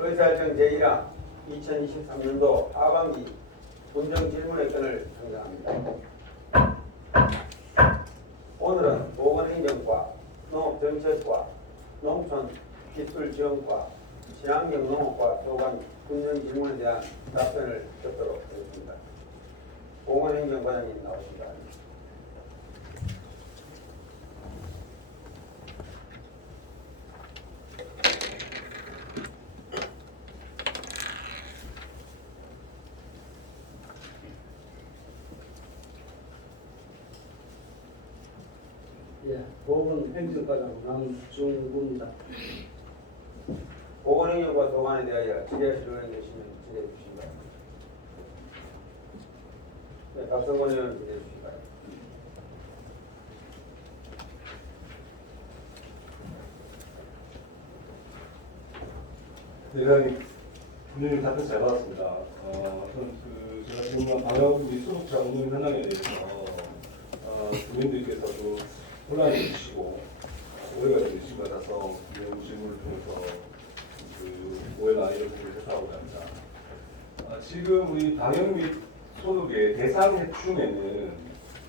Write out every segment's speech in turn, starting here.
의사일정 제1항 2023년도 하반기 군정질문의 건을 정정합니다. 오늘은 보건행정과, 농업정책과, 농촌기술지원과, 친환경농업과 소관 군정질문에 대한 답변을 듣도록 하겠습니다. 보건행정과장님 나오십니다. 예, 보건행정과장 남중구입니다. 보건행정과 소관에 대하여 질의하실 의원이 계시면 질의해 주시기 바랍니다. 네, 박성권 의원 질의해 주시기 바랍니다. 대단히 분명히 답변 잘 받았습니다. 제가 지금 방역이 소속차 운영 현황에 대해서 국민들께서도 혼란이 있으시고 오해가 좀 있으신 것 같아서 이런 질문을 통해서 오해나 이런 부분을 해소하고자 합니다. 지금 우리 방역 및 소득의 대상 해충에는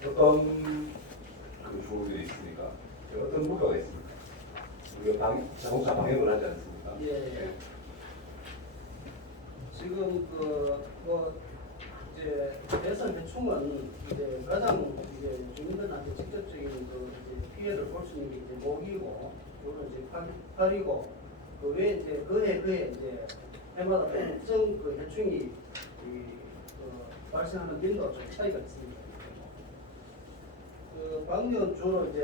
어떤 조언들이 있습니까? 어떤 효과가 있습니까? 우리가 자동차 방역을 하지 않습니까? 예. 지금 이제 대선 해충은 이제 가장 이제 주민들한테 직접적인 이제 피해를 볼 수 있는 게 이제 모기고, 또는 이제 파리고, 그 외에 이제 그해 이제 해마다 특정 해충이 발생하는 빈도가 좀 차이가 있습니다. 방역은 주로 이제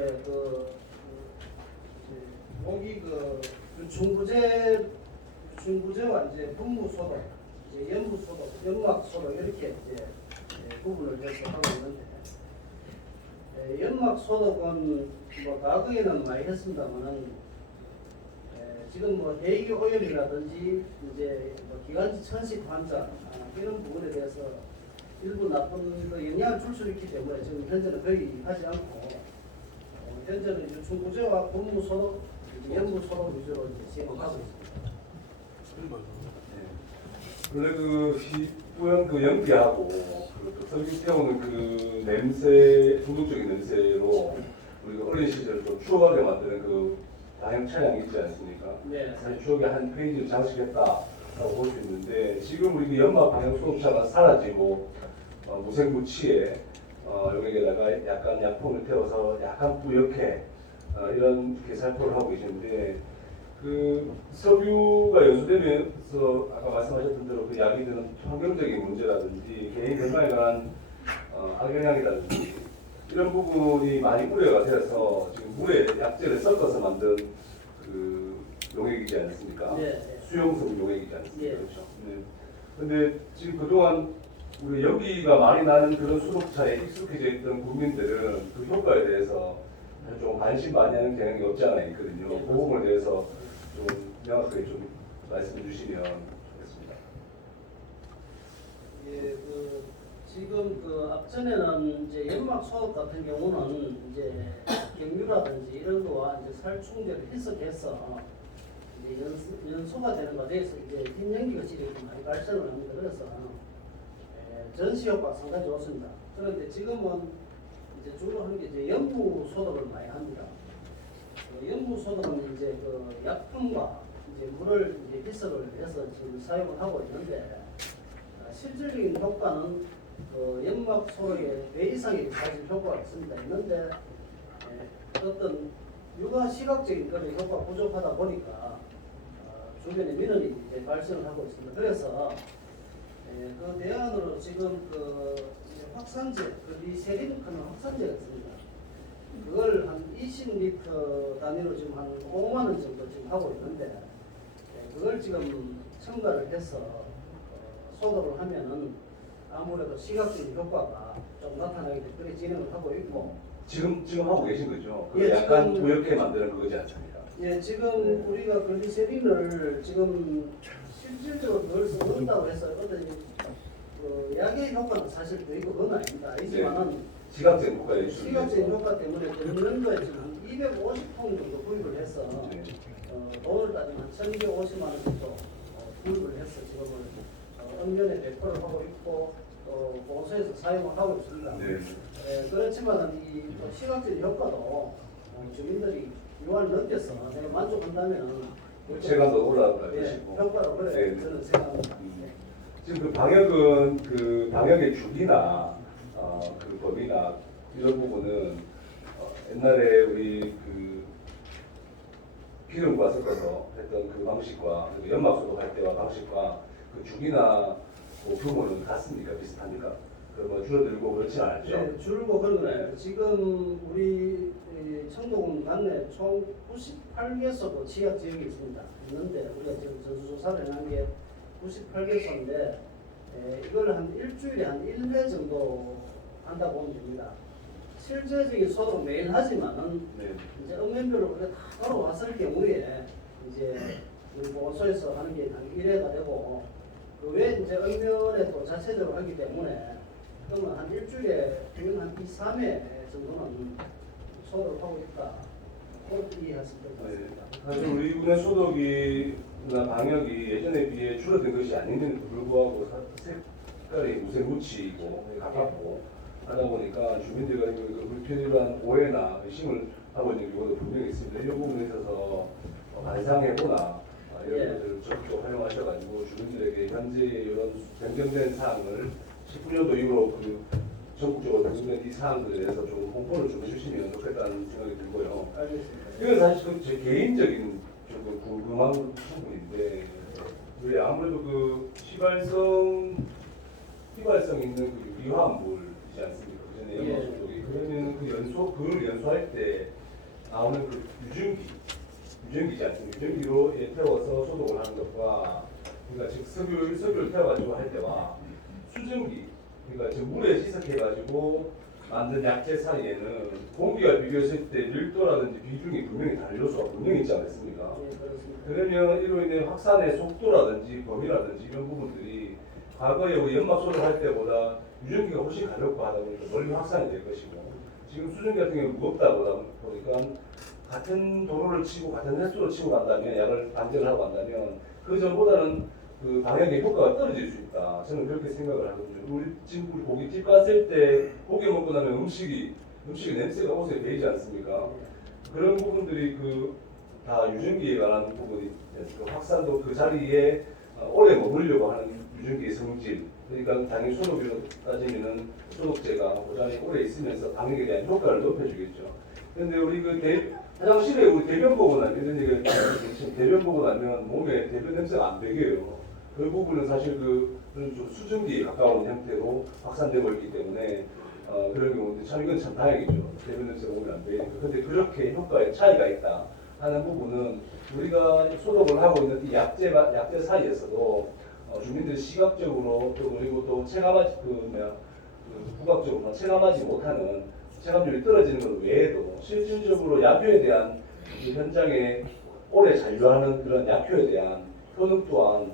모기 유충구제와 이제 분무소독, 이제 연무소독, 연막소독 이렇게 이제 구분을 해서 하고 있는데, 연막소독은 뭐 과거에는 많이 했습니다만은 지금 뭐 대기 오염이라든지 이제 뭐 기관지 천식 환자 이런 부분에 대해서 일부 나쁜 영향을 줄 수 있기 때문에 지금 현재는 거의 하지 않고 현재는 유충구제와 분무소독, 연무소독 위주로 이제 진행하고 있습니다. 원래 뿌연 연기하고 설비 태우는 냄새, 중독적인 냄새로 우리가 어린 시절 또 추억하게 만드는 다형 차량이 있지 않습니까? 네. 사실 추억의 한 페이지를 장식했다라고 볼 수 있는데, 지금 우리 연막 방향 소독차가 사라지고 무생무치에 여기에다가 약간 약품을 태워서 약간 뿌옇게 이런 개살포를 하고 계시는데, 석유가 연소되면서 아까 말씀하셨던 대로 약이 드는 환경적인 문제라든지 개인 건강에 관한 악영향이라든지 이런 부분이 많이 우려가 되어서 지금 물에 약재를 섞어서 만든 용액이지 않습니까? 네. 수용성 용액이지 않습니까? 네. 그렇죠. 네. 근데 지금 그동안 우리 연기가 많이 나는 그런 수독차에 익숙해져 있던 국민들은 그 효과에 대해서 좀 관심 많이 하는 경향이 없지 않아 있거든요. 네, 그 부분에 대해서 좀 명확하게 좀 말씀해 주시면 좋겠습니다. 예, 지금 앞전에는 이제 연막 소독 같은 경우는 이제 경유라든지 이런 거와 이제 살충제를 희석해서 이제 연소가 되는 것에 대해서 이제 흰연기 거칠이 많이 발생을 합니다. 그래서 전시 효과가 상당히 좋습니다. 그런데 지금은 이제 주로 하는 게 이제 연무 소독을 많이 합니다. 연무 소독은 이제 약품과 이제 물을 이제 희석을 해서 지금 사용을 하고 있는데, 실질적인 효과는 연막 소독의 배 이상의 사실 효과가 있는데 어떤 육아 시각적인 그런 효과 부족하다 보니까 주변에 민원이 이제 발생을 하고 있습니다. 그래서 그 대안으로 지금 확산제, 리세린 하는 확산제가 있습니다. 그걸 한 20리터 단위로 지금 한 5만 원 정도 지금 하고 있는데, 그걸 지금 첨가를 해서 소독을 하면은 아무래도 시각적인 효과가 좀 나타나게 돼 그렇게 진행을 하고 있고. 지금 하고 계신 거죠? 예, 약간 지금, 뿌옇게 만드는 그거지 않습니까? 예, 지금 우리가 글리세린을 지금 실질적으로 그걸 써본다고 해서 어떤 약의 효과는 사실 거의 그건 아닙니다. 아니지만은 시각적인 효과에 시각적인 효과 때문에 금년도에 지금 한 250통 정도 구입을 해서 돈을 따지면 한 1,250만 원 정도 현재 배포를 하고 있고 또 보건소에서 사용을 하고 있습니다. 네. 그렇지만 이또 시각적인 효과도 주민들이 유한을 느껴서 내가 만족한다면 체감도 올라갈 예, 것이고. 효과로 그래 네. 저는 생각합니다. 지금 그 방역은 그 방역의 주기나 그 범위나 이런 부분은 옛날에 우리 그 기름과 섞어서 했던 그 방식과 그리고 연막 소독할 때와 방식과 그 주기나 그 규모는 같습니까? 비슷합니까? 그뭐 줄어들고 그렇진 않죠. 네, 줄고 그런 거예요. 지금 우리 청도군 관내 총 98개소도 지역 지역이 있습니다. 있는데 우리가 지금 전수조사를 해놓은 게 98개소인데 이걸 한 일주일에 한 1회 정도 한다 보면 됩니다. 실제적인 소독 매일 하지만은 네. 이제 읍면별로 우리가 다 돌아왔을 경우에 이제 우리 보건소에서 하는 게 한 1회가 되고 그 외에 이제 읍면에 또 자체적으로 하기 때문에 그러면 한 일주일에 거의 한 2, 3회 정도는 소독을 하고 있다. 그렇게 이해하시면 될 것 같습니다. 사실 우리 군의 소독이나 방역이 예전에 비해 줄어든 것이 아닌데도 불구하고 색깔이 무쇠 묻히고 가깝고 하다 보니까 주민들과 그 불필요한 오해나 의심을 하고 있는 경우도 분명히 있습니다. 이 부분에 있어서 반상회고나 이런 예. 것들을 적극 활용하셔가지고 주민들에게 현재의 이런 변경된 사항을 19년도 이후로 그 전국적으로 변경된 이 사항들에 대해서 좀 홍보를 좀 해주시면 좋겠다는 생각이 들고요. 알겠습니다. 이건 사실 제 개인적인 조금 궁금한 부분인데 우리 아무래도 그 휘발성 있는 그 유리화합물이지 않습니까? 그전에 예. 연소독이 그러면 그걸 연소할 때 나오는 그 유전기지 않습니까? 유전기로 태워서 소독을 하는 것과 그러니까 즉 석유를 태워가지고 할 때와 수증기 그러니까 지금 물에 희석해가지고 만든 약재 사이에는 공기와 비교했을 때 밀도라든지 비중이 분명히 다른 요소가 분명히 있지 않습니까? 예, 그렇습니다. 그러면 이로 인해 확산의 속도라든지 범위라든지 이런 부분들이 과거에 우리 연막 소독할 때보다 유전기가 훨씬 가볍고 하다 보니까 멀리 확산이 될 것이고 지금 수증기 같은 경우는 무겁다 보니까 같은 도로를 치고 같은 횟수로 치고 간다면 약을 반전을 하고 간다면 그 전보다는 그 방역의 효과가 떨어질 수 있다. 저는 그렇게 생각을 하거든요. 우리 지금 우리 고깃집 갔을 때 고기 먹고 나면 음식의 냄새가 옷에 배이지 않습니까? 그런 부분들이 그 다 유전기에 관한 부분이 그 확산도 그 자리에 오래 머물려고 하는 유전기의 성질. 그러니까 당연히 소독으로 따지면은 소독제가 보장이 오래 있으면서 방역에 대한 효과를 높여주겠죠. 그런데 우리 그 화장실에 우리 대변 보고 나면 이런 얘기가 지금 대변 보고 나면 몸에 대변 냄새가 안 배겨요. 그 부분은 사실 그런 좀 수증기에 가까운 형태로 확산되고 있기 때문에 그런 경우인데 참 이건 참 다행이죠. 대변 냄새가 몸에 안 배니까. 근데 그렇게 효과에 차이가 있다 하는 부분은 우리가 소독을 하고 있는 이 약재 사이에서도 주민들이 시각적으로 또 그리고 또 체감하지 후각적으로 체감하지 못하는 체감률이 떨어지는 것 외에도 실질적으로 약효에 대한 그 현장에 오래 잔류하는 그런 약효에 대한 효능 또한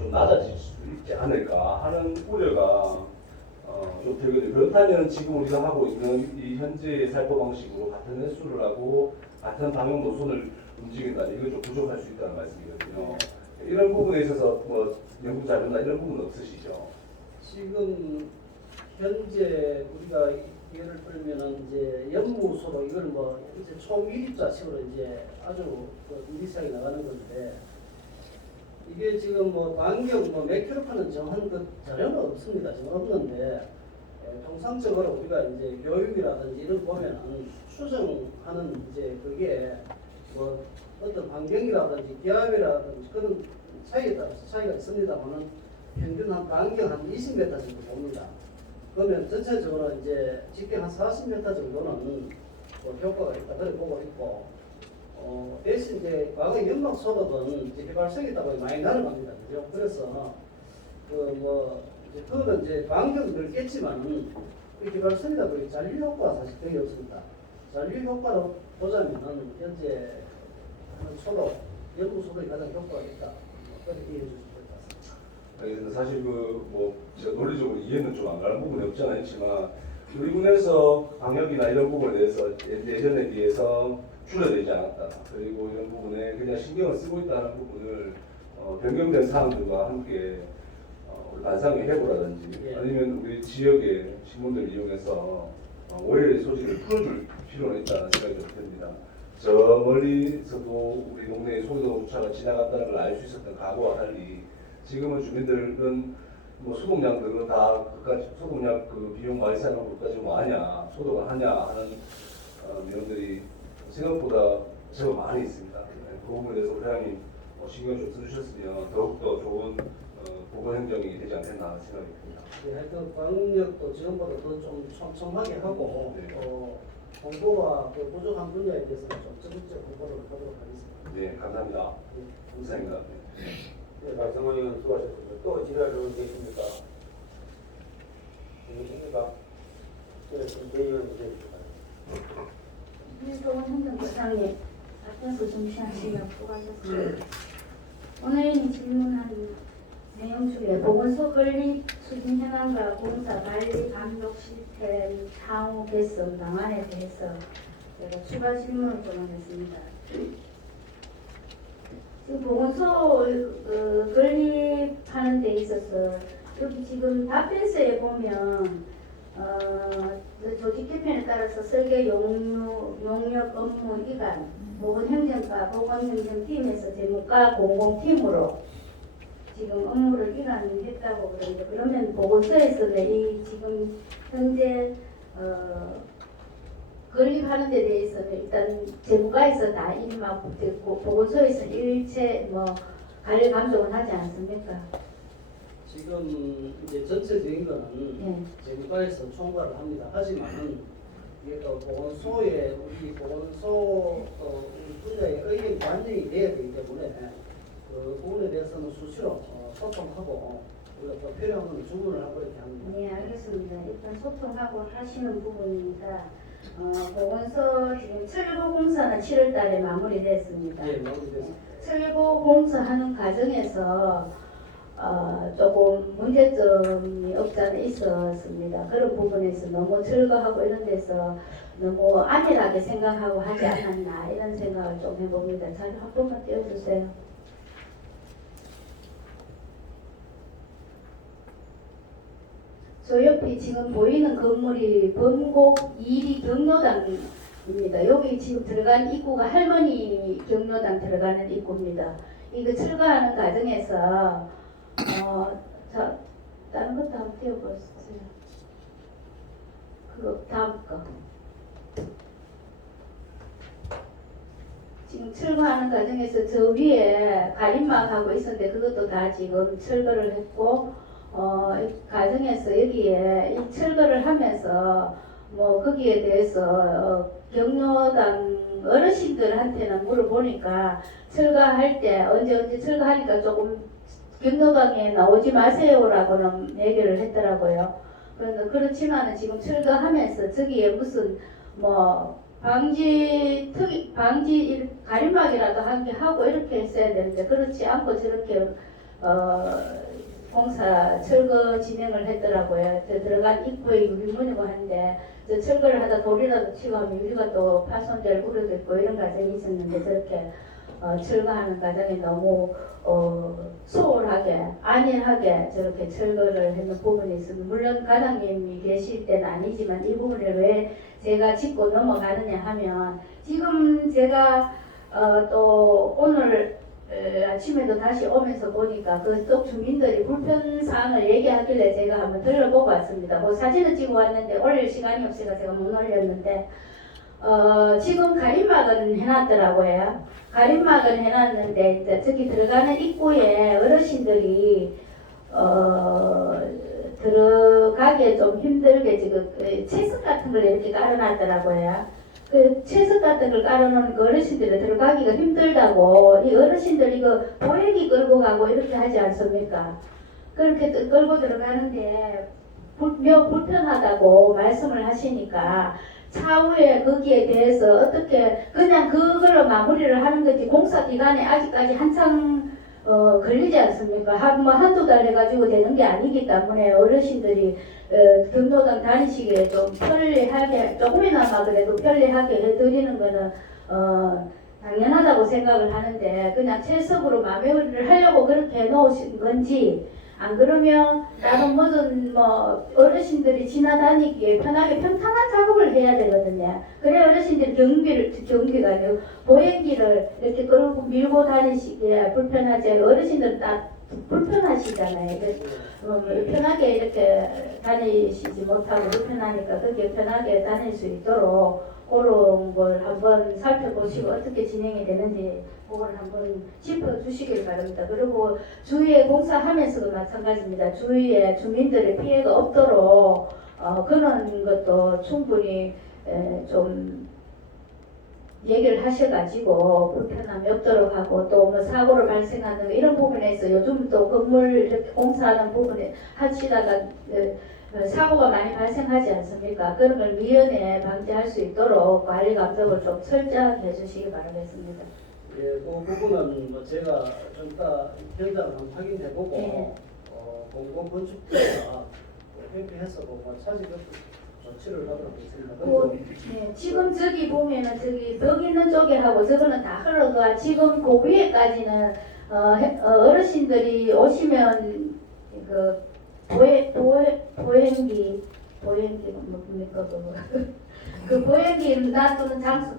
좀 낮아질 수 있지 않을까 하는 우려가 좀 들거든요. 그렇다면 지금 우리가 하고 있는 이 현재의 살포 방식으로 같은 횟수를 하고 같은 방역 노선을 움직인다면 이건 좀 부족할 수 있다는 말씀이거든요. 이런 부분에 있어서 뭐 연구 자료나 이런 부분은 없으시죠? 지금 현재 우리가 예를 들면은 이제 연무소로 이걸 뭐 이제 초미립자식으로 이제 아주 미리하게 나가는 건데 이게 지금 뭐 반경 몇 킬로 파는 정한 그 자료는 없습니다. 지금 없는데 통상적으로 우리가 이제 교육이라든지 이런 보면은 추정하는 이제 그게 뭐 어떤 반경이라든지 기압이라든지 그런 차이에 따라서 차이가 있습니다만은 평균 한 반경 한 20m 정도 봅니다. 그러면 전체적으로 이제 직경 한 40m 정도는 뭐 효과가 있다 그래 보고 있고 대신 이제 과거 연막 소독은 이제 휘발성이 있다고 많이 날아갑니다. 그죠? 그래서 그 뭐 이제 그거는 이제 반경은 늘겠지만은 이 휘발성이다 보니 잔류 효과가 사실 거의 없습니다. 잔류 효과로 보자면은 현재 하는 소독, 연구 소독이 가장 효과가 있다. 그렇게 이해해 주시면 될 것 같습니다. 알겠습니다. 사실 그 제가 논리적으로 이해는 좀 안 가는 부분이 없지 않아 있지만 우리 군에서 방역이나 이런 부분에 대해서 예전에 비해서 줄여들지 않았다. 그리고 이런 부분에 그냥 신경을 쓰고 있다는 부분을 변경된 사항들과 함께 우리 반상회 해고라든지 예. 아니면 우리 지역의 신문들을 이용해서 오해의 소식을 풀어줄 필요는 있다는 생각이 좀 듭니다. 저 멀리서도 우리 동네에 소유자차 지나간다는 걸 알 수 있었던 과거와 달리 지금은 주민들은 뭐 소독약들은 다 그까지 소독약 그 비용 많이 사는 것까지 뭐 하냐 소독을 하냐 하는 내용들이 생각보다 제법 많이 있습니다. 그 부분에 대해서 우리 회장님 신경 좀 써주셨으면 더욱더 좋은 보건 행정이 되지 않겠나 하는 생각이 듭니다. 네, 하여튼 광역도 지금보다 더 좀 촘촘하게 하고 네. 홍보와 그 부족한 분야에 대해서는 좀 적극적 홍보를 하도록 하겠습니다. 네, 감사합니다. 네, 감사합니다. 네, 박성원 의원 수고하셨습니다. 또 질의하러 계십니까? 계십니까? 네, 그럼 대의원 주십니다. 좋은 행정부장님 앞에서 좀 시간 수고하셨습니다. 오늘 질문한 내용 중에 보건소 건립 추진 현황과 공사 관리 감독 시스템 향후 개선 방안에 대해서 제가 추가 질문을 좀 하겠습니다. 지금 보건소 건립하는 데 있어서 여기 지금 답변서에 보면 조직 개편에 따라서 설계 용역 업무 이관 보건행정과 보건행정팀에서 재무과 공공팀으로 지금 업무를 이관했다고 그러는데 그러면 보건소에서는 이 지금 현재 건립하는 데 대해서는 일단 재무과에서 다 임하고 보건소에서 일체 뭐 관리 감독은 하지 않습니까? 지금 이제 전체적인 거는 예. 재무과에서 총괄을 합니다. 하지만 이게 또 보건소에 우리 보건소 분야의 의견 반영이 돼야 되기 때문에 그 부분에 대해서는 수시로 소통하고 우리가 또 필요한 건 주문을 하고 이렇게 합니다. 네, 알겠습니다. 일단 소통하고 하시는 부분입니다. 보건소 지금 철거 공사는 7월 달에 마무리됐습니다. 예, 마무리됐습니다. 철거 공사하는 과정에서 조금 문제점이 없지 않아 있었습니다. 그런 부분에서 너무 철거하고 이런 데서 너무 안일하게 생각하고 하지 않았나 이런 생각을 좀 해봅니다. 자료 한 번만 띄워주세요. 저 옆에 지금 보이는 건물이 범곡 2리 경로당입니다. 여기 지금 들어간 입구가 할머니 경로당 들어가는 입구입니다. 이거 철거하는 과정에서 자, 다른 것도 한번 띄워보세요. 그거 다음 거. 지금 철거하는 과정에서 저 위에 가림막 하고 있었는데 그것도 다 지금 철거를 했고 이 과정에서 여기에 이 철거를 하면서 뭐 거기에 대해서 경로당 어르신들한테는 물어보니까 철거할 때 언제 철거하니까 조금 경로당에 나오지 마세요라고는 얘기를 했더라고요. 그런데 그렇지만은 지금 철거하면서 저기에 무슨 뭐 방지 가림막이라도 한 개 하고 이렇게 했어야 되는데 그렇지 않고 저렇게 공사 철거 진행을 했더라고요. 들어간 입구에 유리문이고 한데 저 철거를 하다 돌이라도 치고 하면 유리가 또 파손될 우려도 있고 이런 과정이 있었는데 저렇게 철거하는 과정이 너무 소홀하게 안일하게 저렇게 철거를 했는 부분이 있습니다. 물론 과장님이 계실 때는 아니지만 이 부분을 왜 제가 짚고 넘어가느냐 하면 지금 제가 또 오늘 아침에도 다시 오면서 보니까 그쪽 주민들이 불편사항을 얘기하길래 제가 한번 들러보고 왔습니다. 뭐 사진을 찍어 왔는데 올릴 시간이 없어서 제가 못 올렸는데 지금 가림막은 해놨더라고요. 가림막을 해놨는데 이제 저기 들어가는 입구에 어르신들이 들어가기에 좀 힘들게 지금 채석 같은 걸 이렇게 깔아놨더라고요. 그 채석 같은 걸 깔아놓은 그 어르신들이 들어가기가 힘들다고 이 어르신들 이거 보행기 끌고 가고 이렇게 하지 않습니까? 그렇게 끌고 들어가는데 매우 불편하다고 말씀을 하시니까 차후에 거기에 대해서 어떻게 그냥 그걸로 마무리를 하는 거지 공사 기간에 아직까지 한창 걸리지 않습니까? 한두 달 해가지고 되는 게 아니기 때문에 어르신들이 경로당 다니시기에 좀 편리하게 조금이나마 그래도 편리하게 해드리는 거는 당연하다고 생각을 하는데 그냥 채석으로 마무리를 하려고 그렇게 해놓으신 건지 안 그러면 나는 뭐든 뭐 어르신들이 지나다니기에 편하게 평탄한 작업을 해야 되거든요. 그래 어르신들이 경비가 아니고 보행기를 이렇게 끌고 밀고 다니시기에 불편하지. 어르신들은 다 불편하시잖아요. 그래서 편하게 이렇게 다니시지 못하고 불편하니까 그렇게 편하게 다닐 수 있도록 그런 걸 한번 살펴보시고 어떻게 진행이 되는지 그걸 한번 짚어주시길 바랍니다. 그리고 주위에 공사하면서도 마찬가지입니다. 주위에 주민들의 피해가 없도록 그런 것도 충분히 좀 얘기를 하셔가지고 불편함이 없도록 하고 또 뭐 사고를 발생하는 거 이런 부분에서 요즘 또 건물 이렇게 공사하는 부분에 하시다가 사고가 많이 발생하지 않습니까? 그런 걸 미연에 방지할 수 있도록 관리 감독을 좀 철저하게 해주시기 바라겠습니다. 예, 그 부분은 뭐 제가 좀 이따 현장을 한번 확인해보고 네. 공공건축부가 협의해서 뭐 차질 조치를 하도록 하겠습니다. 네, 지금 저기 보면은 저기 벽 있는 쪽에 하고 저거는 다 흘러가 지금 그 위에까지는 어르신들이 오시면 그 보행기 뭡니까 그거 그 보행기 놔두는 장소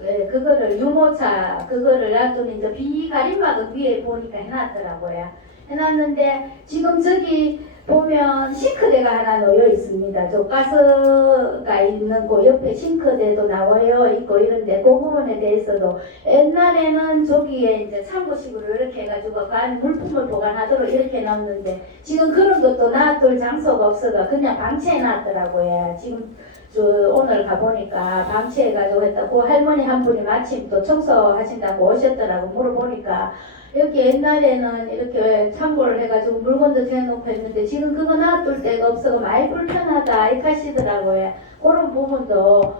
네, 그거를 유모차 그거를 놔두는 이제 비가림막은 위에 보니까 해놨더라고요. 해놨는데 지금 저기 보면 싱크대가 하나 놓여 있습니다. 저 가스가 있는 그 옆에 싱크대도 나와요 있고 이런데 그 부분에 대해서도 옛날에는 저기에 이제 창고식으로 이렇게 해가지고 그 안에 물품을 보관하도록 이렇게 놨는데 지금 그런 것도 놔둘 장소가 없어서 그냥 방치해 놨더라고요. 지금 저 오늘 가보니까 방치해가지고 했다. 그 할머니 한 분이 마침 또 청소하신다고 오셨더라고. 물어보니까 여기 옛날에는 이렇게 창고를 해가지고 물건도 대놓고 했는데 지금 그거 놔둘 데가 없어서 많이 불편하다 이렇게 하시더라고요. 그런 부분도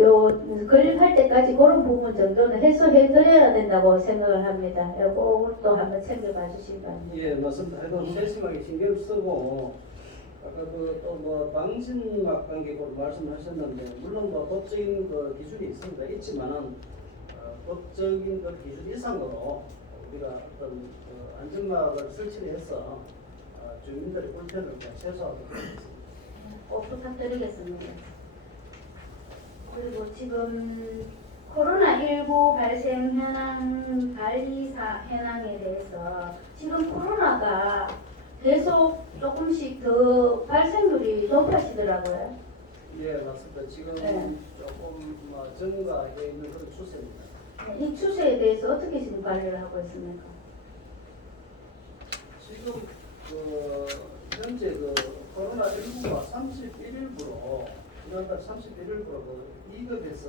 요 건립할 때까지 그런 부분 정도는 해소해드려야 된다고 생각을 합니다. 그것도 한번 챙겨봐 주시기 바랍니다. 예, 맞습니다. 해도 세심하게 신경 쓰고 아까 그또뭐 방진막 관계로 말씀하셨는데 물론 뭐 법적인 그 기준이 있지만은 법적인 그 기준 이상으로 우리가 어떤 그 안전막을 설치를 해서 주민들의 불편을 최소화하도록 하겠습니다. 꼭 부탁드리겠습니다. 그리고 지금 코로나19 발생 현황 관리사 현황에 대해서 지금 코로나가 계속 조금씩 더 발생률이 높아지더라고요. 예, 맞습니다. 지금 네. 조금 증가해 있는 그런 추세입니다. 이 추세에 대해서 어떻게 지금 관리를 하고 있습니까? 지금 현재 코로나19가 31일부로 지난달 31일부로 2급에서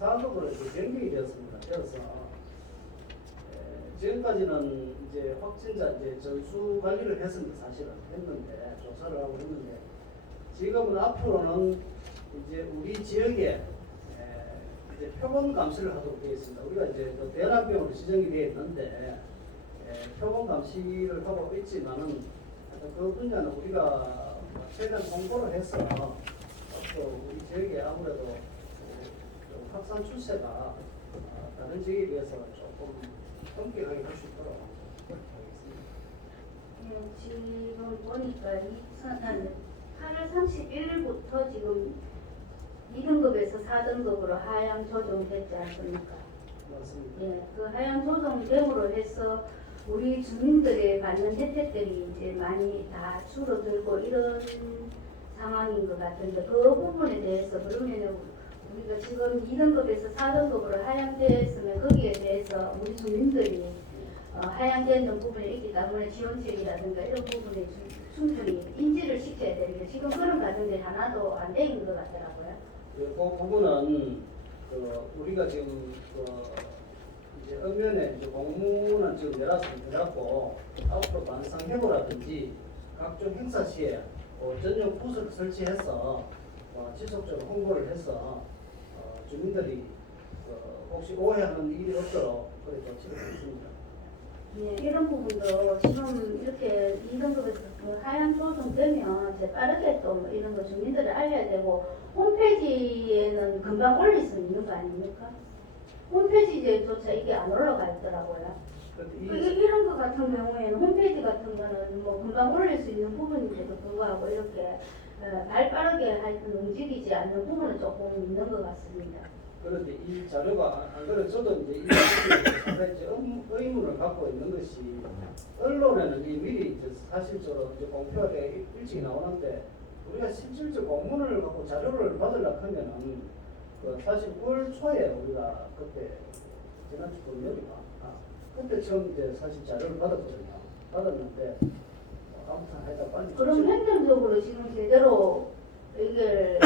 4급으로 변경이 되었습니다. 그래서 지금까지는 이제 확진자 전수 관리를 했습니다. 사실은 했는데 조사를 하고 했는데 지금은 앞으로는 이제 우리 지역에 이제 표본 감시를 하도록 되어 있습니다. 우리가 이제 대란병으로 지정이 되어 있는데 표본 감시를 하고 있지만은 그 분야는 우리가 최대한 공고를 해서 또 우리 지역에 아무래도 좀 확산 추세가 다른 지역에 비해서 조금 엄격하게 할 수 있도록 하겠습니다. 지금 보니까 8월 31일부터 지금 2등급에서 4등급으로 하향 조정됐지 않습니까? 맞습니다. 예, 그 하향 조정됨으로 해서 우리 주민들이 받는 혜택들이 이제 많이 다 줄어들고 이런 상황인 것 같은데 그 부분에 대해서 그러면은 우리가 지금 2등급에서 4등급으로 하향되었으면 거기에 대해서 우리 주민들이 하향되는 부분이 있기 때문에 지원책이라든가 이런 부분에 충분히 인지를 시켜야 되는데 지금 그런 과정들이 하나도 안 돼 있는 것 같더라고요. 그 부분은 우리가 지금 이제 읍면에 이제 공문은 지금 내놨고 앞으로 반상회고라든지 각종 행사 시에 전용 부스를 설치해서 지속적으로 홍보를 해서 주민들이 혹시 오해하는 일이 없도록 그렇게 조치를 했습니다. 예, 이런 부분도 지금 이렇게 2등급에서 하향 조정되면 이제 빠르게 또 이런 거 주민들을 알려야 되고 홈페이지에는 금방 올릴 수 있는 거 아닙니까? 홈페이지에조차 이게 안 올라가 있더라고요. 그런데 이런 거 같은 경우에는 홈페이지 같은 거는 뭐 금방 올릴 수 있는 부분인데도 불구하고 이렇게 발 빠르게 하여튼 움직이지 않는 부분은 조금 있는 것 같습니다. 그런데 이 자료가 안 그래 저도 이제 이 상당히 이제 의문을 갖고 있는 것이 언론에는 이 미리 이제 사실적으로 이제 공표가 돼 일찍 나오는데 우리가 실질적 공문을 갖고 자료를 받으려고 하면은 그 사실 9월 초에 우리가 그때 지난주 금요일인가 그때 처음 이제 사실 자료를 받았거든요. 받았는데 아무튼 하여튼 빨리 그럼 행정적으로 지금 제대로 이걸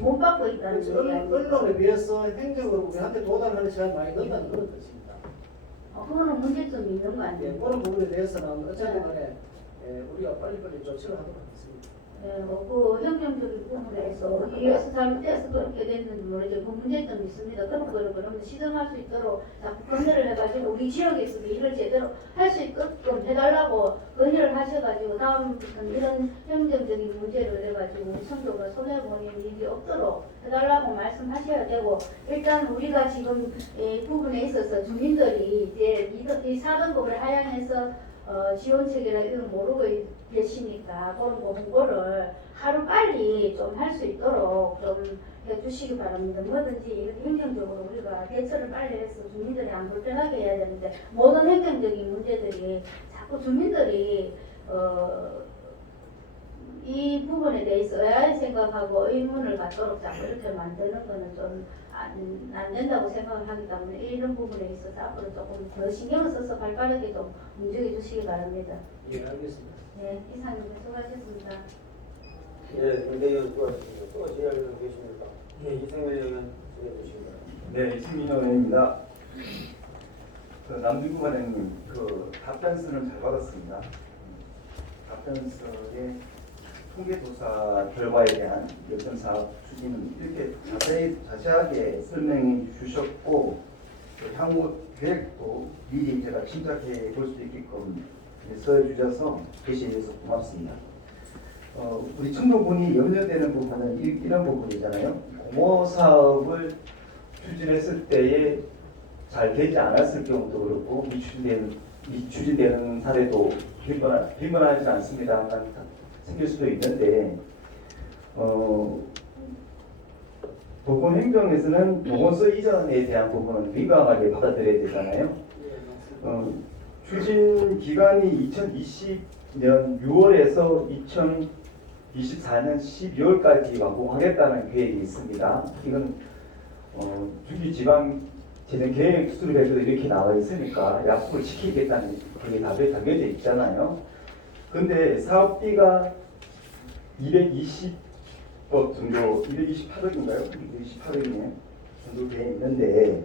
못 받고 있다는 소리 아닙니까? 언론에 비해서 행정으로 우리한테 도달하는 시간이 많이 늦다는 그런 뜻입니다. 그거는 문제점이 있는 거 예, 아니에요? 그런 부분에 대해서는 어쨌든 간에 우리가 빨리빨리 조치를 하도록 하겠습니다. 그 행정적인 부분에서 이에서 잘못돼서 그렇게 됐는지 모르죠. 그 문제점이 있습니다. 그런 거를 그러면 시정할 수 있도록 자꾸 건의를 해가지고 우리 지역에서도 일을 제대로 할 수 있게끔 해달라고 건의를 하셔가지고 다음부터는 이런 행정적인 문제를 해가지고 우리 성도가 손해보는 일이 없도록 해달라고 말씀하셔야 되고 일단 우리가 지금 이 부분에 있어서 주민들이 이제 이 사등급을 하향해서 지원책이라 이런 거 모르고 계시니까 그런 거 홍보를 하루 빨리 좀 할 수 있도록 좀 해주시기 바랍니다. 뭐든지 행정적으로 우리가 대처를 빨리 해서 주민들이 안 불편하게 해야 되는데 모든 행정적인 문제들이 자꾸 주민들이 이 부분에 대해서 의아해 생각하고 의문을 갖도록 자꾸 이렇게 만드는 거는 좀 안 된다고 생각을 하기 때문에 이런 부분에 있어서 앞으로 조금 더 신경을 써서 발빠르게 좀 움직여 주시기 바랍니다. 예, 알겠습니다. 네, 이상입니다. 수고하셨습니다. 예, 김대현 수고하셨습니다. 또 진행하는 분 계십니까? 예, 이승민 의원 진행해 주시기 바랍니다. 네, 이승민 의원입니다. 남중구 관장님 그 답변서는 잘 받았습니다. 답변서에 통계조사 결과에 대한 여전 사업 추진은 이렇게 자세하게 설명해 주셨고 또 향후 계획도 미리 제가 침착해 볼 수 있게끔 써주셔서 게시해 주셔서 고맙습니다. 우리 충북군이 염려되는 부분은 이런 부분이잖아요. 공모 사업을 추진했을 때에 잘 되지 않았을 경우도 그렇고 미추진되는 사례도 빈번하지 않습니다만 생길 수도 있는데 보건행정에서는 보건소 이전에 대한 부분은 민감하게 받아들여야 되잖아요. 추진 기간이 2020년 6월에서 2024년 12월까지 완공하겠다는 계획이 있습니다. 이건 중기지방 재정 계획 수립에도 이렇게 나와 있으니까 약속을 지키겠다는 그게 다 담겨져 있잖아요. 근데 사업비가 220억 정도, 228억인가요? 228억이네 정도 돼 있는데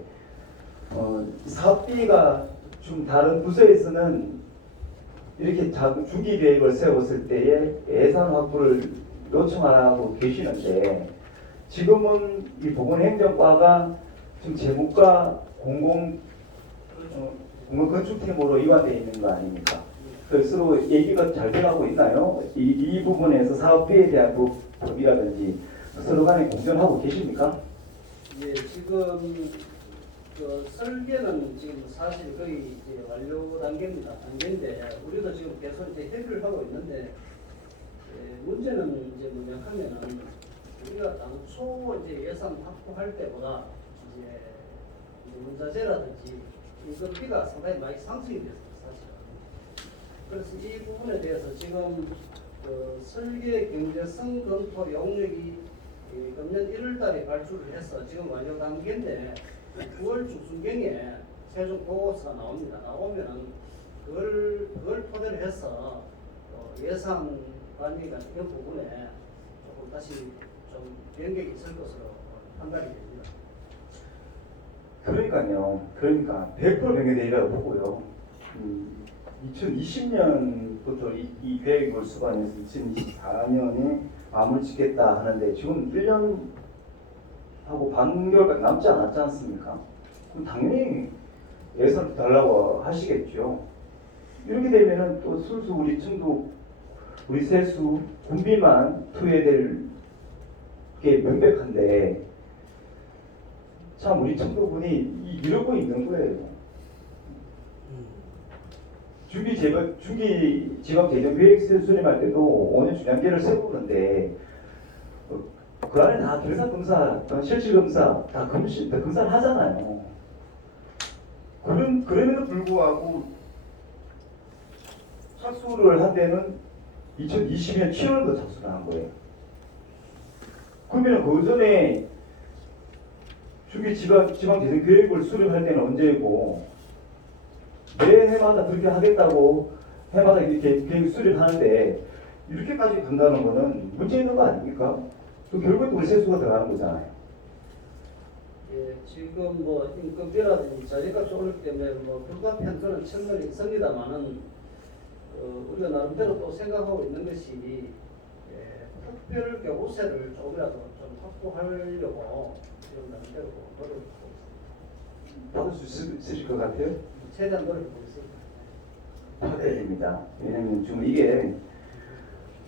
사업비가 좀 다른 부서에서는 이렇게 중기 계획을 세웠을 때에 예산 확보를 요청하고 계시는데 지금은 이 보건행정과가 지금 재무과 공공건축팀으로 이관되어 있는 거 아닙니까? 서로 얘기가 잘 돼가고 있나요? 이 부분에서 사업비에 대한 법이라든지 서로 간에 공존하고 계십니까? 예, 지금 그 설계는 지금 사실 거의 이제 완료 단계인데 우리도 지금 계속 이제 협의를 하고 있는데 문제는 이제 뭐냐 하면은 우리가 당초 이제 예산 확보할 때보다 이제 문자재라든지 인건비가 상당히 많이 상승이 됐어요. 그래서 이 부분에 대해서 지금 그 설계 경제성 검토 용역이 금년 1월달에 발주를 해서 지금 완료 단계인데 9월 중순경에 최종 보고서가 나옵니다. 나오면은 그걸 토대로 해서 예산 관리가 이런 부분에 조금 다시 좀 변경이 있을 것으로 판단이 됩니다. 그러니까 100% 변경되리라고 보고요. 2020년부터 이 계획을 수반해서 2024년에 마무리 짓겠다 하는데 지금 1년하고 반개월까지 남지 않았지 않습니까? 그럼 당연히 예산 달라고 하시겠죠. 이렇게 되면은 또 순수 우리 충북 우리 세수 군비만 투여될 게 명백한데 참 우리 충북군이 이러고 있는 거예요. 중기 지방 재정 계획 수립할 때도 5년 중량계를 세우는데 그 안에 다 결산 검사, 실질 검사 다 검사를 하잖아요. 그럼에도 불구하고 착수를 한 데는 2020년 7월부터 착수를 한 거예요. 그러면 그 전에 중기 지방 재정 계획을 수립할 때는 언제고 매 해마다 그렇게 하겠다고 해마다 이렇게 계획 수립하는데 이렇게까지 간다는 거는 문제 있는 거 아닙니까? 그 결국에 우리 세수가 들어가는 거잖아요. 예, 지금 뭐 인건비라든지 자재값이 오르기 때문에 뭐 불가피한 그런 측면이 있습니다만은 우리가 나름대로 또 생각하고 있는 것이 특별 교부세를 조금이라도 좀 확보하려고 지금 나름대로 노력하고 있습니다. 받을 수 있으실 것 같아요? 최대한 노력하고 있습니다. 받아야 됩니다. 왜냐면 지금 이게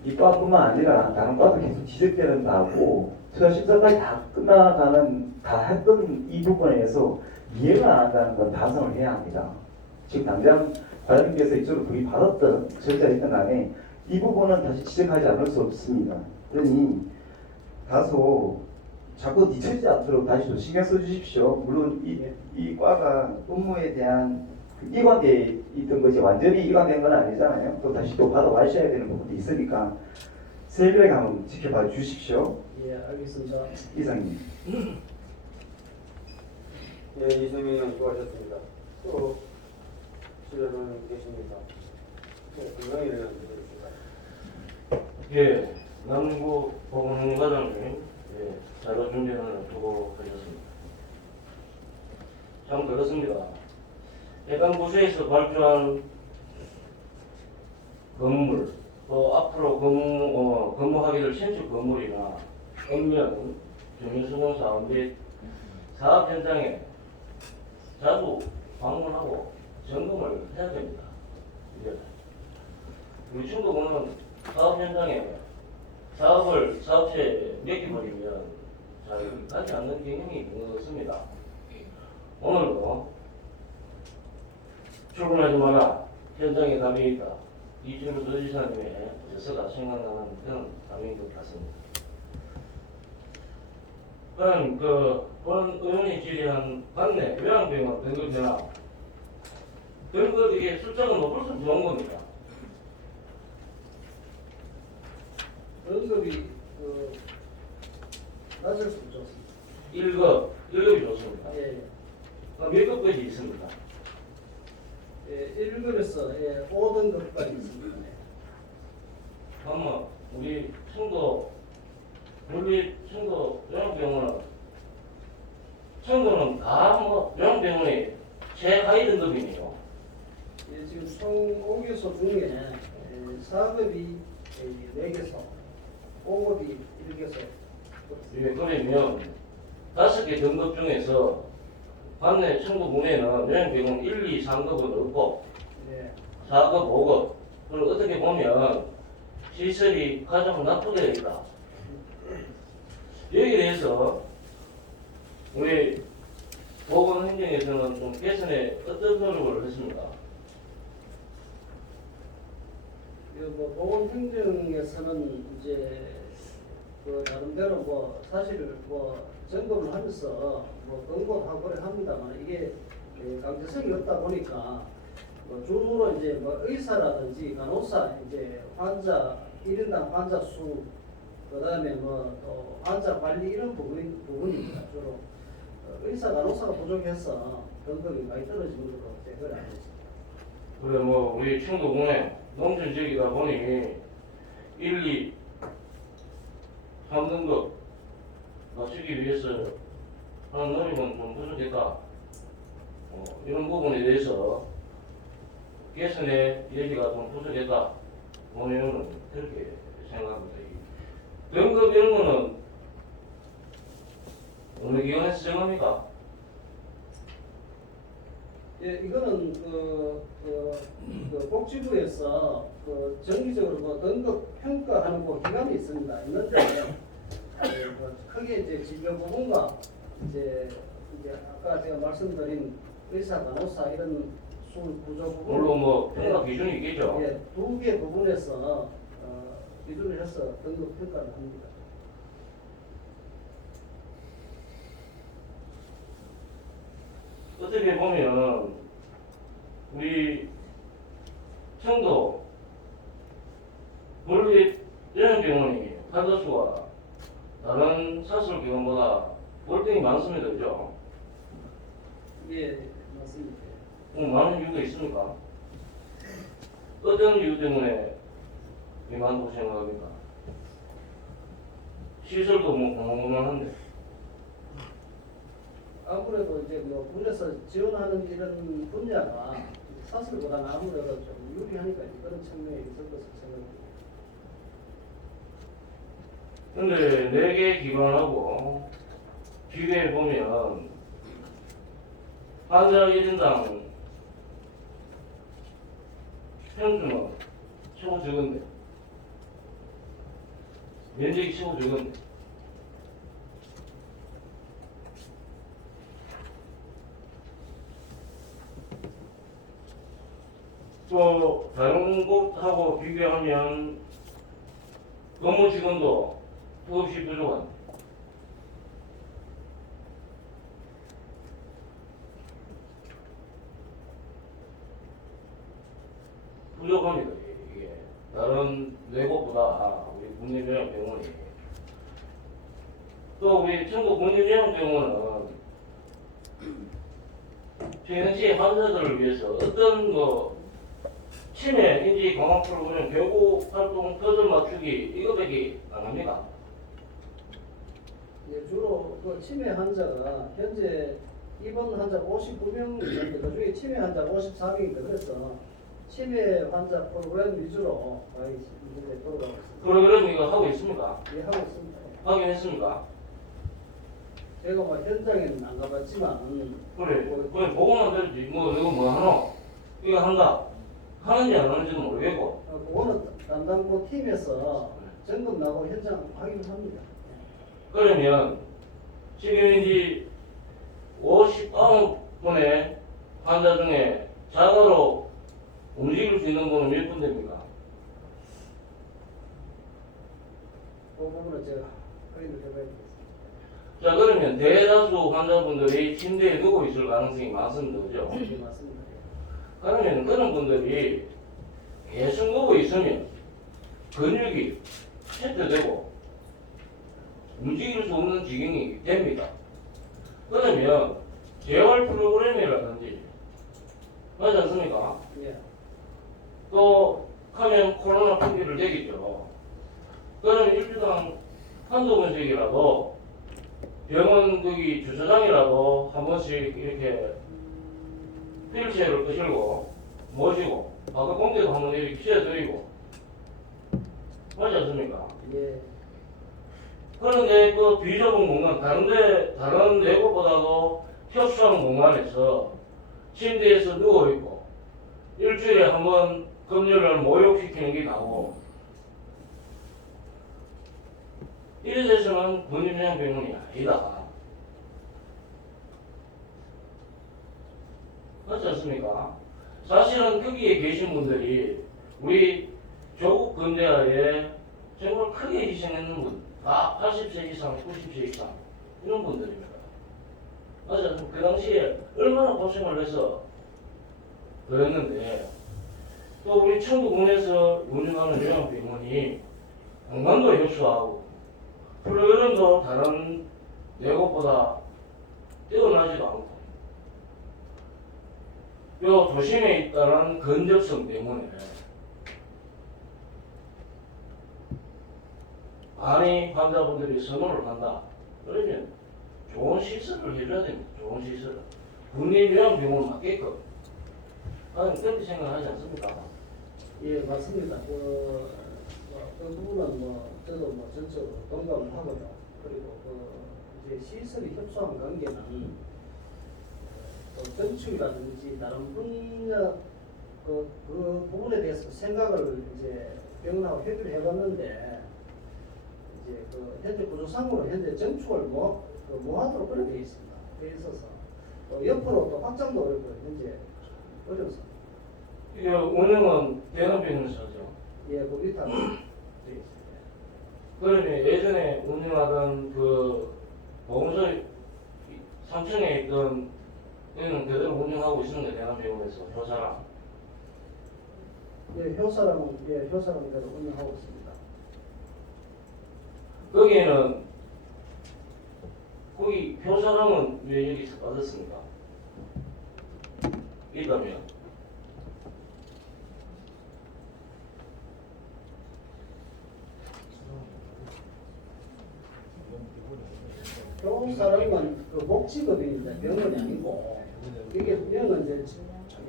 이 과뿐만 아니라 다른 과도 계속 지적되는 바고 수사 심사까지 다 했던 이 부분에서 이해가 안 한다는 건 반성을 해야 합니다. 지금 당장 과장님께서 이쪽으로 거의 받았던 절차했던 간에 이 부분은 다시 지적하지 않을 수 없습니다. 그러니 다소 자꾸 잊혀지지 않도록 다시 좀 신경 써주십시오. 물론 이 과가 업무에 대한 이관되어 있던 것이 완전히 이관된 건 아니잖아요. 또 다시 또 받아와셔야 되는 부분도 있으니까 세밀하게 한번 지켜봐 주십시오. 예, 알겠습니다. 이상입니다. 예, 이승민 의원 수고하셨습니다. 또 질의는 계십니까? 네, 김광일 의원 드리겠습니다. 예, 남구 보건과장님 자료 준비를 두고 계셨습니다. 참 그렇습니다. 해당 부서에서 발주한 건물, 또 앞으로 근무하기를 신축 건물이나 읍면, 주민수공 사업 및 사업 현장에 자주 방문하고 점검을 해야 됩니다. 이제 우리 충북은 사업 현장에 사업체에 맡겨버리면 잘 가지 않는 경향이 있는 것 같습니다. 오늘도 출근하지 마라. 현장에 담이 있다. 이준우 도지사님의 저서가 생각나는 그런 담인 것 같습니다. 그럼 본 의원이 질의한 관내 요양병원 등급 변화 등급 이게 숫자가 높을수록 좋은 겁니다. 등급이 낮을 수 좋습니다. 1급이 좋습니다. 예, 몇 급까지 있습니다. 예, 1급에서 5등급까지 있습니다. 아마 우리 청도 요양병원은 청도는 다 요양병원이 최하위 등급이네요. 예, 지금 총 5개소 중에 4급이 4개소, 5급이 1개소. 예, 그러면 5개 등급 중에서 관내 청도군에는 요양병원 1, 2, 3급은 없고 네. 4급, 5급. 그리고 어떻게 보면 시설이 가장 나쁘게 있다. 여기에 대해서 우리 보건행정에서는 좀 개선에 어떤 노력을 했습니까? 뭐 보건행정에서는 이제 나름대로 사실 점검을 하면서 권고도 하고 그래 합니다만 이게 강제성이 없다 보니까 주로 이제 의사라든지 간호사 이제 환자 1인당 환자 수 그다음에 또 환자 관리 이런 부분입니다. 주로 의사 간호사가 부족해서 등급이 많이 떨어지는 걸로 제거를 안 했습니다. 그래 우리 충도군에 농촌 지역이다 보니 1, 2, 3등급 맞추기 위해서 하는 노력은 좀 부족했다. 이런 부분에 대해서 개선의 여지가 좀 부족했다. 오늘은 그렇게 생각합니다. 등급 이런 거는 어느 기관에서 정합니까? 예, 이거는 복지부에서 정기적으로 등급 평가하는 기관이 있습니다. 있는데 크게 이제 진료 부분과 이제 아까 제가 말씀드린 의사 간호사 이런 구조 부분 물론 뭐 평가 기준이 있겠죠. 예, 두 개 부분에서 기준을 해서 등급 평가를 합니다. 어떻게 보면 우리 청도 물리 연령병원이 환자 수가 다른 사설병원보다 월등히 많습니다, 그죠? 예, 맞습니다. 많은 이유가 있습니까? 어떤 이유 때문에 많다고 생각합니까? 시설도 뭐 공공한데 아무래도 이제 뭐 군에서 지원하는 이런 분야가 사설보다는 아무래도 좀 유리하니까 그런 측면이 있을 것으로 생각합니다. 근데 4개 기관하고 비교해 보면 환자 1인당 평균은 최고 적은데 면적이 최고 적은데 또 다른 곳하고 비교하면 근무 직원도 더없이 부족한 부족합니다. 이게 다른 외국보다 우리 국립요양병원이 또 우리 청도 국립요양병원은 평상시에 환자들을 위해서 어떤 뭐 치매 인지 강화 프로그램 교육 활동 퍼즐 맞추기 이거밖에 안 합니다. 예, 주로 그 치매 환자가 현재 입원 환자 59명 있는데 그중에 치매 환자 54명입니다. 그래서 치매 환자 프로그램 위주로 많이 이제 돌아가고 있습니다. 프로그램 이거 하고 있습니까? 예, 하고 있습니다. 확인했습니까? 제가 뭐 현장에는 안 가봤지만 그래, 그냥 보고만 들지. 뭐 이거 뭐 하노? 이거 한다. 하는지 안 하는지도 모르겠고. 그거는 담당부 팀에서 점검 나고 현장 확인을 합니다. 그러면 지금 이제 59분의 환자 중에 자가로 움직일 수 있는 분은 몇 분 됩니까? 그 부분은 제가 확인을 해봐야 되겠습니다. 자, 그러면 대다수 환자분들이 침대에 누워 있을 가능성이 많습니다. 그죠? 예, 맞습니다. 그러면 그런 분들이 계속 누워 있으면 근육이 쇠퇴되고 움직일 수 없는 지경이 됩니다. 그러면 재활 프로그램이라든지 맞지 않습니까? 예. 또 하면 코로나 품귀를 되겠죠. 그러면 일주당 한두 번씩이라도 병원 거기 주차장이라도 한 번씩 이렇게 휠체어를 끄시고 모시고 바깥 공기도 한번 이렇게 씌워드리고 맞지 않습니까? 예. 그런데 그 비좁은 공간 다른 외국보다도 협소한 공간에서 침대에서 누워있고 일주일에 한 번 검열을 모욕시키는 게 나오고 이래 돼서는 국립요양병원이 아니다. 그렇지 않습니까? 사실은 거기에 계신 분들이 우리 조국 근대화에 정말 크게 희생했는 분, 다 80세 이상, 90세 이상 이런 분들입니다. 맞아, 그 당시에 얼마나 고생을 해서 그랬는데 또 우리 청도군에서 운영하는 요양병원이 공간도 협소하고 프로그램도 다른 외국보다 뛰어나지도 않고 요 도심에 있다는 건적성 때문에 많이 환자분들이 선호를 한다. 그러면 좋은 시설을 해줘야 됩니다. 좋은 시설. 국립요양병원 맞게끔. 나는 그렇게 생각하지 않습니까? 예, 맞습니다. 그 부분은 뭐 저도 뭐 전적으로 동감을 하고요. 그리고 이제 시설이 협소한 관계는 또 건축이라든지 다른 분야 그 부분에 대해서 생각을 이제 병원하고 협의를 해봤는데 이제 현재 구조상으로 현재 정축을 뭐 하도록 그렇게 되어 있습니다. 그래 있어서 또 옆으로 또 확장도 어렵고 현재 어려서. 이게 운영은 대한병원에서 하죠. 예, 그 위탁 돼 있어요. 그러면 예전에 운영하던 그 보건소 3층에 있던 여기는 그대로 운영하고 있습니다. 대한병원에서 효사랑. 예, 효사랑 대로 운영하고 있습니다. 거기에는 거기 효사랑은 왜 여기서 받았습니까? 있다면 효사랑은 그 복지법인인데 병원이 아니고 이게 병은 이제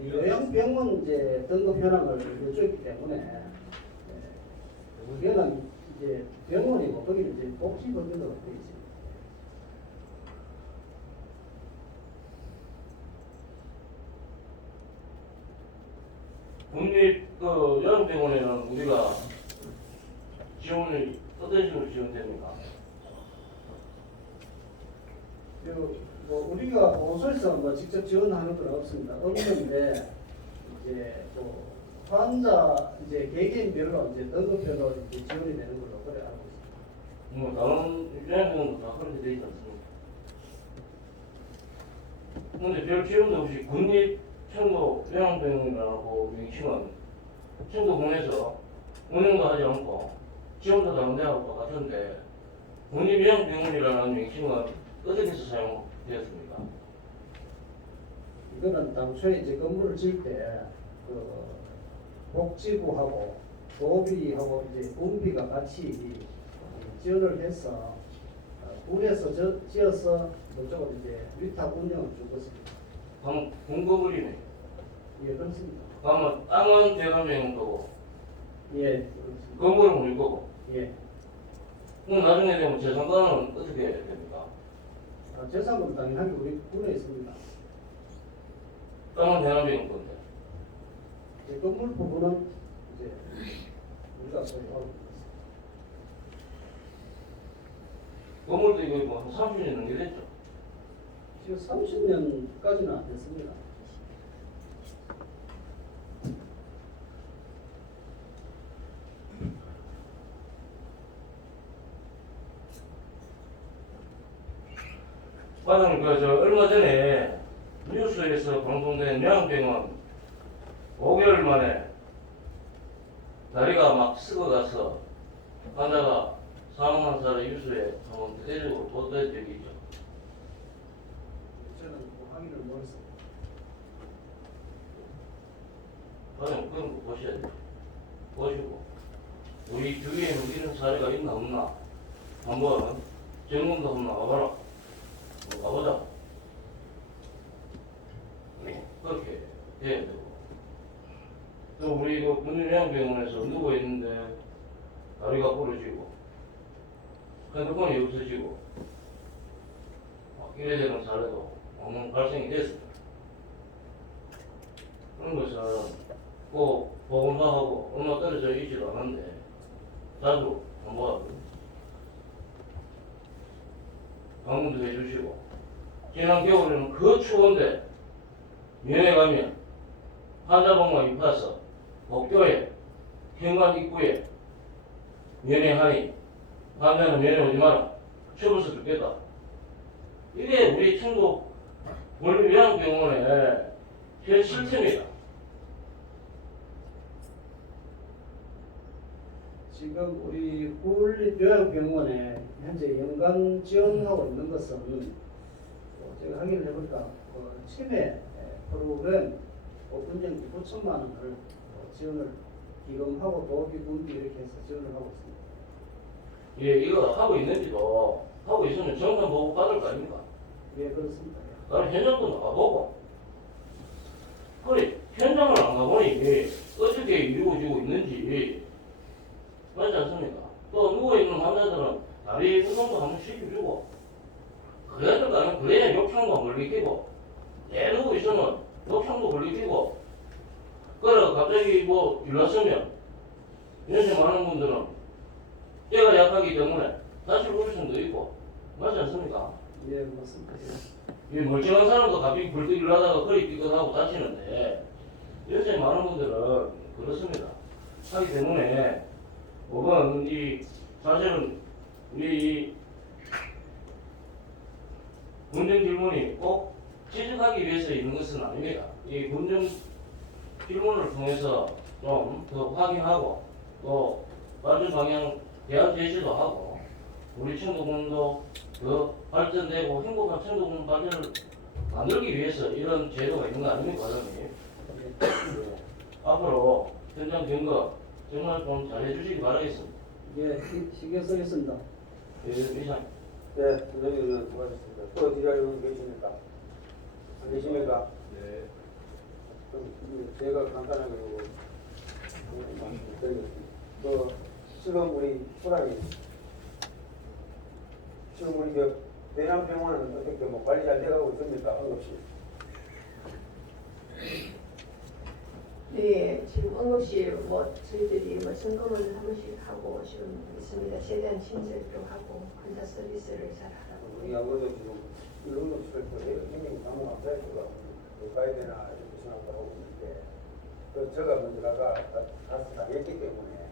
요양병원 이제 등급 현황을 요청했기 때문에 이거는 이제 병원이고 거기는 이제 복지법인으로 되어 있습니다. 국립 그 요양병원에는 우리가 지원을 어떤 식으로 지원됩니까? 뭐 우리가 보건소에서 뭐 직접 지원하는 건 없습니다. 없는데 이제 또 환자 이제 개개인별로 이제 등급별로 이제 지원이 되는 걸로 그래 알고 있습니다. 뭐 다른 요양병원도 다 그렇게 되어 있지 않습니까? 근데 별 지원도 없이 국립 청도 요양병원이라고 명칭은 청도군에서 운영도 하지 않고 지원도 다른 데하고 똑같은데 국립 요양병원이라는 명칭은 어디서 사용되었습니까? 이거는 당초에 이제 건물을 지을 때 그 복지부하고 도비하고 이제 군비가 같이 지원을 해서 군에서 지어서 그쪽으로 이제 위탁 운영을 준 것입니다. 그럼 공급을이네. 예, 그렇습니다. 그러면 땅은 대관병원 거고 예, 그렇습니다. 건물은 우리 거고 예. 그럼 나중에 되면 재산권은 어떻게 됩니까? 재산은 당연하게 우리 군에 있습니다. 땅은 대관병원 건데 이제 건물 부분은 이제 우리가 소유하고 있습니다. 건물도 이거 뭐한 30년 넘게 됐죠? 지금 30년까지는 안 됐습니다. 과장님, 얼마 전에 뉴스에서 방송된 요양병원 5개월 만에 다리가 막 썩어가서 환자가 사망한 사례 뉴스에 한번 대대적으로 보도된 적이 있죠. 저는 그 확인을 못했습니다. 과장님, 그런 거 보셔야 돼요. 보시고 우리 주위에는 이런 사례가 있나 없나 한번 점검도 한번 나가봐라. 가보자. 그렇게 돼야 되고. 또 우리 그 군인요양병원에서 누워 있는데 다리가 부러지고 핸드폰이 없어지고 이래 되는 사례도 한번 발생이 됐습니다. 그런 것은 꼭 보건소하고 얼마 떨어져 있지도 않은데 자주 한번 방문도 해주시고 지난 겨울에는 그 추운데 면회 가면 환자복만 입혀서 복도에 현관 입구에 면회하니 환자는 면회 오지 마라 추워서 죽겠다. 이게 우리 청도 원료요양병원의 현 실태입니다. 지금 우리 국립요양병원에 현재 연간 지원하고 있는 것은 제가 확인을 해보니까 치매 프로그램 5분 정도 9천만 원을 지원을 기금하고 도비, 군비 이렇게 해서 지원을 하고 있습니다. 예, 이거 하고 있는지도 하고 있으면 정상 보고 받을 거 아닙니까? 예, 그렇습니다. 나는 현장도 나가보고 그래 현장을 안 가보니 어떻게 이루어지고 있는지 맞지 않습니까? 또 누워있는 환자들은 다리 운동도 한번 시켜주고 그래야 될거 아니면 그래야 욕창도 걸리고 내 누워있으면 욕창도 걸리고 그래 갑자기 뭐 일났으면 연세 많은 분들은 뼈가 약하기 때문에 다칠 우려성도 있고 맞지 않습니까? 예, 맞습니다. 이 멀쩡한 사람도 갑자기 불떡 일어나다가 허리 삐끗하고 다치는데 여전히 많은 분들은 그렇습니다. 하기 때문에 혹은 사실은 우리 군정 질문이 꼭 취직하기 위해서 있는 것은 아닙니다. 이 군정 질문을 통해서 좀 더 확인하고 또 맞은 방향 대안 제시도 하고 우리 청도군도 더 발전되고 행복한 청도군 발전을 만들기 위해서 이런 제도가 있는 거 아닙니까, 과장님? 앞으로 현장 점검 정말 좀 잘해주시기 바라겠습니다. 예, 신경 쓰겠습니다. 예, 이상. 네, 선생님 수고하셨습니다. 또 드릴 의원 계십니까? 안 계십니까? 네. 그럼 제가 간단하게 말씀드리겠습니다. 지금 우리 소장님, 지금 우리 대남병원은 어떻게 뭐 관리 잘 돼가고 있습니까? 응급실. 네, 지금 응급실 뭐 저희들이 뭐 점검을 한 번씩 하고 지금 있습니다. 최대한 신설도 하고 환자 서비스를 잘 하라고. 우리 아무래도 지금 이 응급실을 또 굉장히 방문한 사이트가 가야 되나 이렇게 생각을 하고 있는데, 제가 먼저 가서 당했기 때문에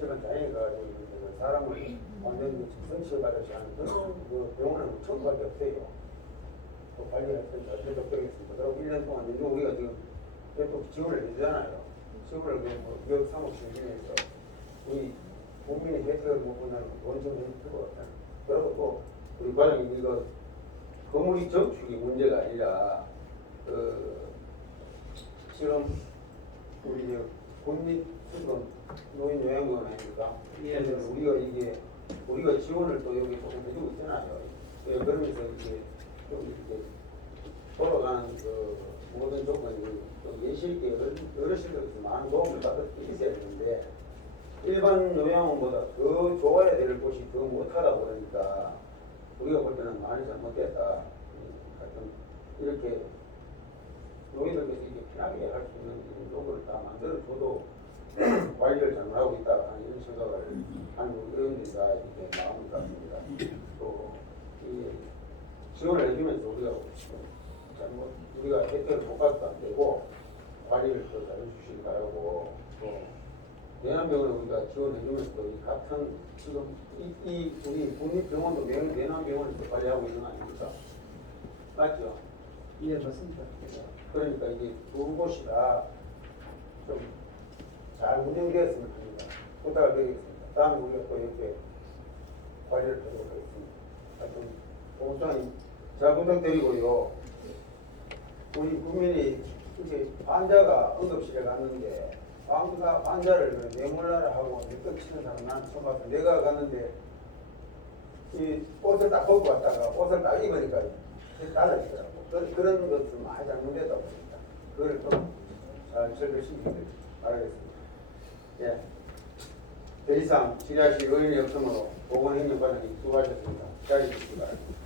제가 다행히 가지고 사람을 완전히 정치해가듯이 하는 그런 병원은 처음 밖에 없어요. 또 관리할 때 계속 되겠습니다. 그리고 1년 동안 이제 우리가 지금 계속 지원을 해주잖아요. 지원을 몇 3억 중심에서 우리 국민의 혜택을 못 본다는 돈 좀 해줄 것 같아요. 그리고 또 우리 과장님 이거 건물이 적축이 문제가 아니라 지금 우리 국립 수건 노인 요양원 아닙니까? 예, 우리가 지원을 또 여기 조금 해주고 있잖아요. 그러면서 이렇게 좀 이렇게 돌아가는 모든 조건이 좀 예시 있게 어르신들에서 많은 도움을 받을 수 있어야 되는데 일반 요양원보다 더 좋아야 될 곳이 더 못하다 보니까 우리가 볼 때는 많이 잘못됐다. 하여튼 이렇게 노인들께서 이렇게 편하게 할 수 있는 이런 조건을 다 만들어줘도 관리를 잘못하고 있다 하는 이런 생각을 하는 의원들이 다 이렇게 마음을 갖습니다. 또 이 지원을 해주면서 우리가 혜택을 못 받도 안 되고 관리를 또 잘해주시기 바라고 또 내남병원을 우리가 지원해주면서 이 같은 지금 이 우리 국립병원도 내남병원에서 관리하고 있는 거 아닙니까? 맞죠? 예, 맞습니다. 그러니까 이게 두 곳이 다 좀 잘 운영되었으면 합니다. 부탁을 드리겠습니다. 다음에 우리가 또 이렇게 관리를 하도록 하겠습니다. 하여튼 공무장님 잘 부탁드리고요. 우리 국민이 이렇게 환자가 응급실에 갔는데 환자를 내몰라를 하고 내쫓치는 사람 난 처음 봤어. 내가 갔는데 이 옷을 딱 벗고 왔다가 옷을 딱 입으니까 달라지더라고. 그런 것을 많이 잘못됐다고 봅니다. 그걸 좀 잘 철거시키길 바라겠습니다. 예. 더 이상 질의하실 의원이 없으므로 보건행정관장님 수고하셨습니다. 자리해 주시기 바랍니다.